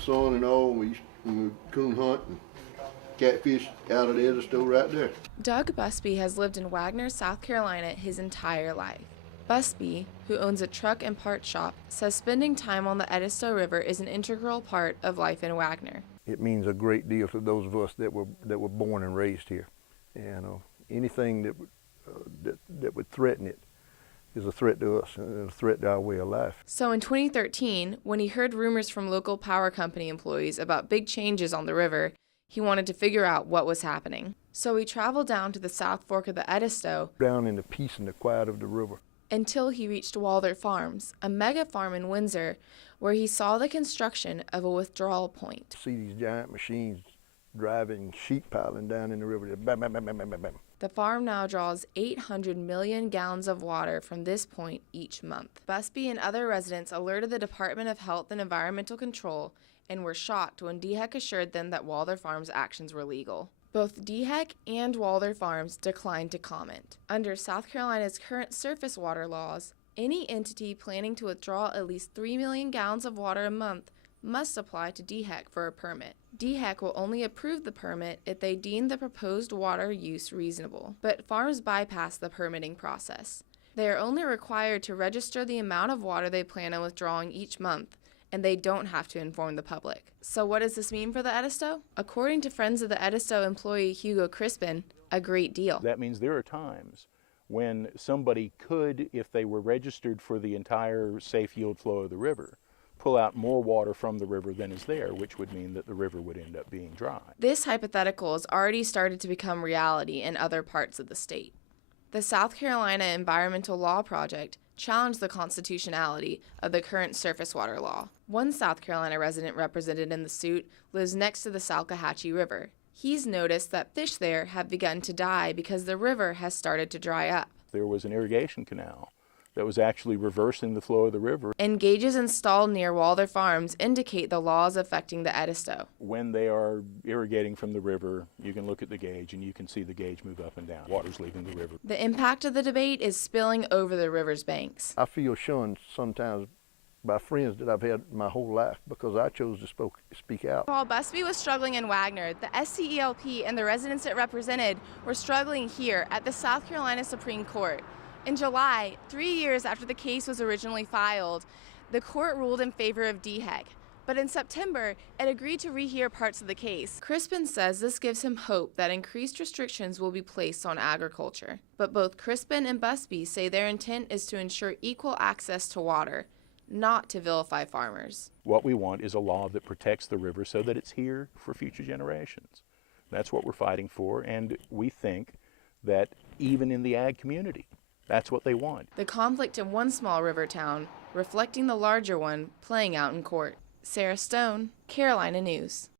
son and all, we coon hunt and catfish out of the Edisto right there. Doug Busby has lived in Wagner, South Carolina his entire life. Busby, who owns a truck and parts shop, says spending time on the Edisto River is an integral part of life in Wagner. It means a great deal to those of us that were born and raised here. And anything that would threaten it is a threat to us and a threat to our way of life. So in 2013, when he heard rumors from local power company employees about big changes on the river, he wanted to figure out what was happening. So he traveled down to the South Fork of the Edisto, down in the peace and the quiet of the river, until he reached Walther Farms, a mega farm in Windsor, where he saw the construction of a withdrawal point. See these giant machines driving sheep piling down in the river. Bam, bam, bam, bam, bam, bam. The farm now draws 800 million gallons of water from this point each month. Busby and other residents alerted the Department of Health and Environmental Control and were shocked when DHEC assured them that Walther Farms' actions were legal. Both DHEC and Walther Farms declined to comment. Under South Carolina's current surface water laws, any entity planning to withdraw at least 3 million gallons of water a month must apply to DHEC for a permit. DHEC will only approve the permit if they deem the proposed water use reasonable, but farms bypass the permitting process. They are only required to register the amount of water they plan on withdrawing each month, and they don't have to inform the public. So what does this mean for the Edisto? According to Friends of the Edisto employee Hugo Crispin, a great deal. That means there are times when somebody could, if they were registered for the entire safe yield flow of the river, pull out more water from the river than is there, which would mean that the river would end up being dry. This hypothetical has already started to become reality in other parts of the state. The South Carolina Environmental Law Project challenged the constitutionality of the current surface water law. One South Carolina resident represented in the suit lives next to the Salkehatchie River. He's noticed that fish there have begun to die because the river has started to dry up. There was an irrigation canal that was actually reversing the flow of the river. And gauges installed near Walther Farms indicate the laws affecting the Edisto. When they are irrigating from the river, you can look at the gauge and you can see the gauge move up and down. Water's leaving the river. The impact of the debate is spilling over the river's banks. I feel shunned sometimes by friends that I've had my whole life because I chose to speak out. While Busby was struggling in Wagner, the SCELP and the residents it represented were struggling here at the South Carolina Supreme Court. In July, 3 years after the case was originally filed, the court ruled in favor of DHEC. But in September, it agreed to rehear parts of the case. Crispin says this gives him hope that increased restrictions will be placed on agriculture. But both Crispin and Busby say their intent is to ensure equal access to water, not to vilify farmers. What we want is a law that protects the river so that it's here for future generations. That's what we're fighting for, and we think that even in the ag community, that's what they want. The conflict in one small river town, reflecting the larger one, playing out in court. Sarah Stone, Carolina News.